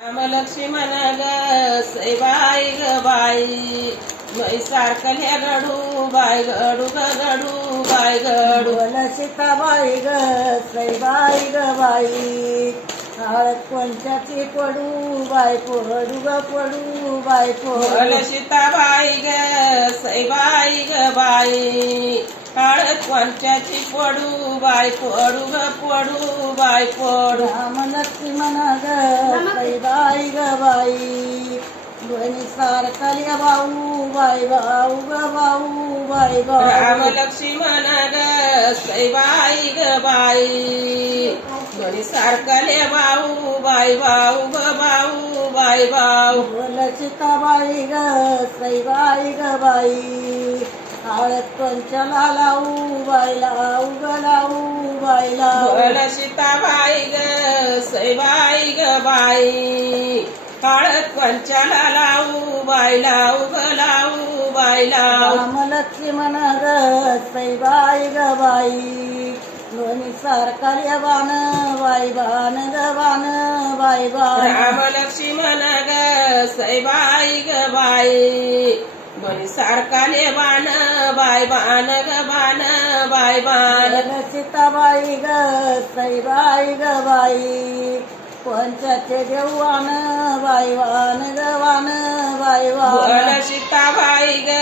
लक्ष्मण ग सैबाई ग बाई मै सारखल्या गडू बाय गडू ग गडू बाय गडू सीताबाई ग सैबाई ग बाई हळद कोणच्याची पडू बाय पडू ग पडू बाय पडू सीताबाई ग सैबाई ग बाई हळद कोणच्याची पडू बाय पडू ग पडू बाय पडू राम लक्ष्मण ग सैबाई ग बाई दोन्ही सारखल्या भाऊ बाय भाऊ ग भाऊ बाय राम भाऊ लक्ष्मण ग सैबाई ग बाई दोन्ही सारखले भाऊ बाय भाऊ ग भाऊ बाय भाऊ सीताबाई ग सैबाई ग बाई हळद पंचला लावू बाय लावू ग लावू बाय लावू सीताबाई ग सैबाई ग बाई हळद पंचाला लावू बाय लावू ग लावू बाय लावू राम लक्ष्मण ग सैबाई ग बाई दोन्ही सारखल्या बाण बाय बाण ग बाण बाय बाण राम लक्ष्मण ग सैबाई ग बाई दोन्ही सारखाले बाण बाय बाण ग बाण बाय बाण सीताबाई ग सैबाई ग बाई पंचाचे देवान बाय वान ग वान बाय वान सीताबाई ग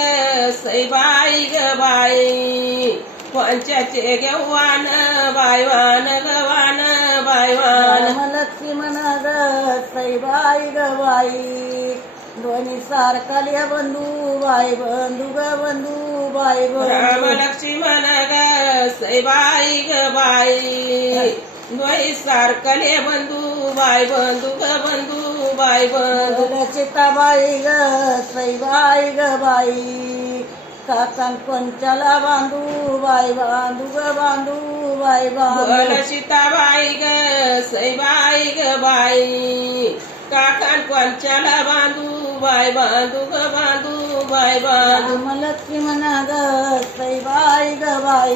सैबाई ग बाई पंचाचे घेवान बाय वान ग वान बाय वान राम लक्ष्मण ग सैबाई ग बाई दोन्ही सारखल्या बंधू बाय बंधू ग बंधू बाय राम बंधू लक्ष्मण ग सैबाई ग बाई दोन्ही सारखले बंधू बाय बंधू ग बंधू बाय बंधू सीताबाई ग सैबाई ग बाई काकान पंचाला बांधू बाय बांधू ग बांधू बाय बांधू सीताबाई ग सैबाई ग बाई काकान पंचाला बांधू बाय बांधू ग बांधू बाय बांधू राम लक्ष्मण ग सैबाई ग बाई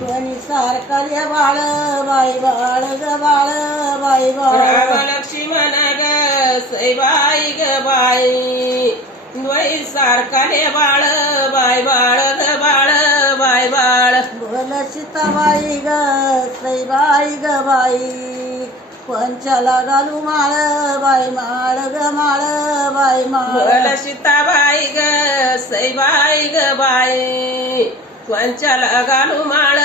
दोन्ही सारखल्या बाळ बाय बाळ ग बाळ बाय राम बाळ लक्ष्मण ग सैबाई ग बाई दोन्ही सारखाले बाळ बाय बाळ ग बाळ बाय बाळ बोल सीताबाई ग सैबाई ग बाई पंचाला घालू माळ बाय माळ ग माळ बाय माळ सीताबाई ग सैबाई ग बाई पंचाला घालू माळ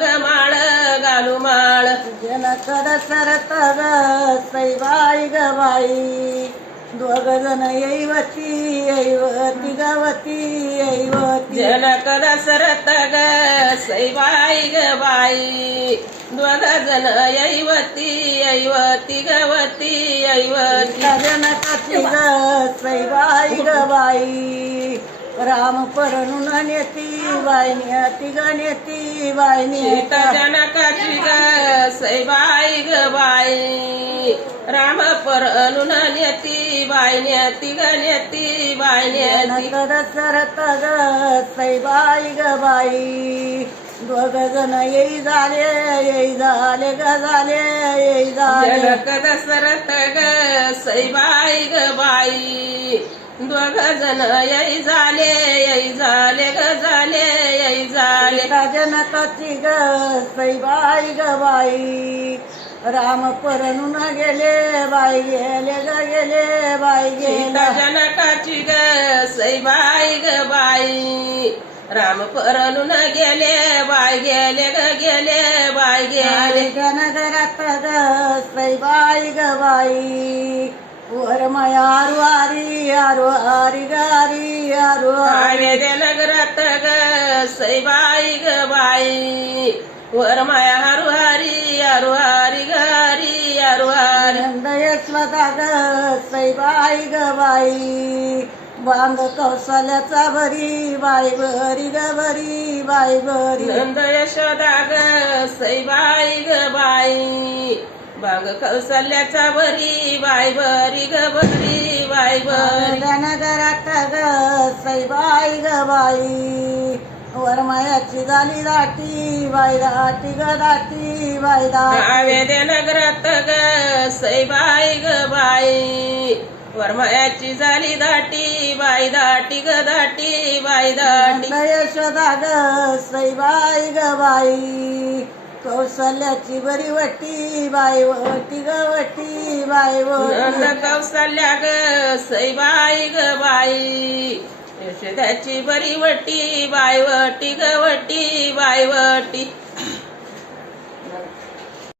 ग माळ घालू माळ जनक दशरथ ग सैबाई ग बाई दोघ जण ऐवती ऐवती गवती ऐवती जनक दशरथ ग सैबाई ग बाई दोघ जण ऐवती ऐवती गवती ऐवती जनकाची ग सैबाई ग बाई राम परणून नेती बाय नेती ग नेती बाय सीता नेता जनकाची ग सैबाई ग बाई राम परणून नेती बाय नेती ग नेती बाय नेती जनक दशरथ ग सैबाई ग बाई दोघ जण येई झाले ग झाले येई झाले जनक दशरथ ग सैबाई ग बाई दोघ जण यई झाले ग झाले यई झाले सीता जनकाची ग सैबाई ग बाई राम परणून गेले बाई गेले ग गेले बाई सीता गेले जनकाची ग सैबाई ग बाई राम परणून गेले बाय गेले ग गेले बाय गेले घरात ग सैबाई ग बाई वर माया आरू आरी आरू आरी गारी आरू आरी नगरात ग सैबाई ग बाई वर माया हारू हारी गारी हारू हारी नंद यशवदा ग सैबाई ग बाई बांग कौशल्याचा भरी बाई भरी ग भरी बाई भरी नंद यशोदा ग सैबाई ग बाई बाग कौशल्याचा भरी बाय भरी ग भरी बाय भरी नगरात ग सैबाई ग बाई वरमायाची झाली दाटी बाई दाटी ग दाटी बाई दाटी वेदे नगरात ग सईबाई ग बाई वरमायाची झाली दाटी बाई दाटी ग दाटी बाई दाटी यशोदा ग सईबाई ग बाई कौशल्याची बरी वटी बाई वटी ग वटी बाई नंद वटी कौशल्या ग सईबाई ग बाई यशोदाची बरी वटी बाई वटी ग वटी बाई वटी